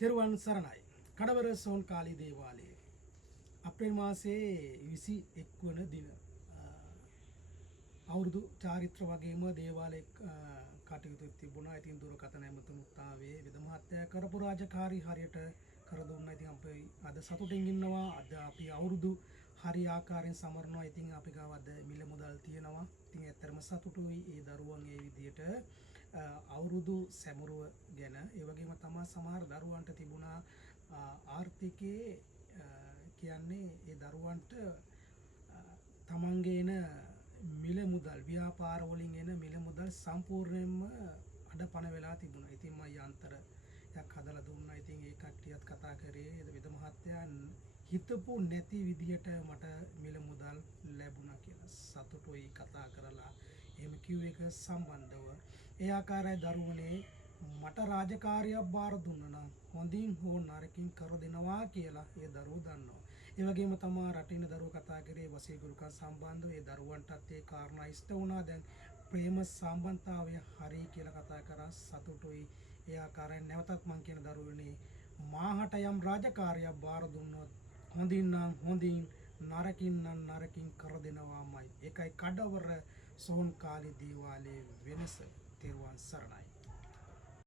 තෙරුවන් සරණයි. කඩවර සෝන් කාලී දේවාලයේ අප්‍රේල් මාසයේ 21 වන දින අවුරුදු චාරිත්‍ර වගේම දේවාලයේ කටයුතු තිබුණා. ඉතින් දුරකථන ඇමතුමුත් ආවේ වෙද මහත්තයා කරපු රාජකාරී හරියට කර දුන්නා. ඉතින් අපි අද සතුටින් ඉන්නවා. අද අපි අවුරුදු හරි ආකාරයෙන් සමරනවා. ඉතින් අපි ගාව අද මිල මුදල් තියෙනවා. ඉතින් ඇත්තටම සතුටුයි ඒ දරුවන් ඒ විදියට අවුරුදු සැමරුව ගැන. ඒ වගේම තමයි සමහර දරුවන්ට තිබුණා ආර්ථිකයේ කියන්නේ ඒ දරුවන්ට තමන්ගේ එන මිල මුදල් ව්‍යාපාර වලින් එන මිල මුදල් සම්පූර්ණයෙන්ම අඩපණ වෙලා තිබුණා. ඉතින් මම යන්ත්‍රයක් හදලා දුන්නා. ඉතින් ඒ කට්ටියත් කතා කරේ වෙද මහත්තයා හිතපු නැති විදිහට මට මිල මුදල් ලැබුණා කියලා සතුටුයි කතා කරලා එහෙම කිව් එක සම්බන්ධව ඒ ආකාරයි දරුවනේ මට රාජකාරියක් බාර දුන්නා නම් හොඳින් හෝ නරකින් කර දෙනවා කියලා ඒ දරුවෝ දන්නවා. ඒ වගේම තමයි රටින දරුවෝ කතා කරේ වසීගුරුකම් සම්බන්ධව ඒ දරුවන්ටත් ඒ කාරණා ඉෂ්ට වුණා. දැන් ප්‍රේම සම්බන්ධතාවය හරි කියලා කතා කරා සතුටුයි. ඒ ආකාරයෙන් නැවතත් මං කියන දරුවනේ මාහට යම් රාජකාරියක් බාර දුන්නොත් හොඳින් නම් හොඳින් නරකින් නම් නරකින් කර දෙනවාමයි. ඒකයි කඩවර සෝන් කාලී දේවාලයේ වෙනස. තෙරුවන් සරණයි.